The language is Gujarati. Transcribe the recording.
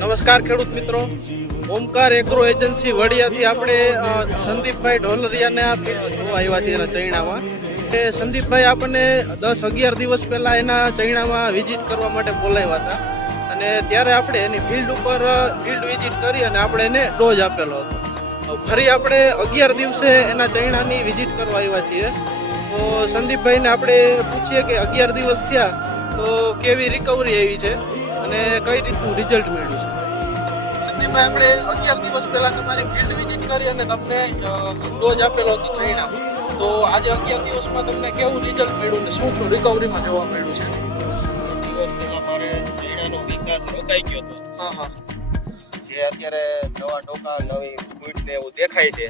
નમસ્કાર ખેડૂત મિત્રો, ઓમકાર એગ્રો એજન્સી વડિયાથી આપણે સંદીપભાઈ ઢોલરિયાને જોવા આવ્યા છીએ એના ચૈણામાં. સંદીપભાઈ આપણને 10-11 દિવસ પહેલા એના ચૈણામાં વિઝિટ કરવા માટે બોલાવ્યા હતા અને ત્યારે આપણે એની ફિલ્ડ ઉપર ફિલ્ડ વિઝિટ કરી અને આપણે એને ડોઝ આપેલો હતો. ફરી આપણે 11 દિવસે એના ચૈણાની વિઝિટ કરવા આવ્યા છીએ. તો સંદીપભાઈને આપણે પૂછીએ કે 11 દિવસ થયા તો કેવી રિકવરી આવી છે અને કઈ રીતનું રિઝલ્ટ મળ્યું છે. સંદીપભાઈ, આપણે 11 દિવસ પહેલા તમારી ફિલ્ડ વિઝિટ કરી અને તમને ડોઝ આપેલો હતો ચૈણામાં. તો આજે 11 દિવસમાં તમને કેવું રિઝલ્ટ મળ્યું ને શું રિકવરીમાં જોવા મળ્યું છે? દિવસ પહેલા મારે ચૈણાનો વિકાસ રોકાઈ ગયો હતો. હા હા. જે અત્યારે નવા ટોકા નવી ફૂટ ને એવું દેખાય છે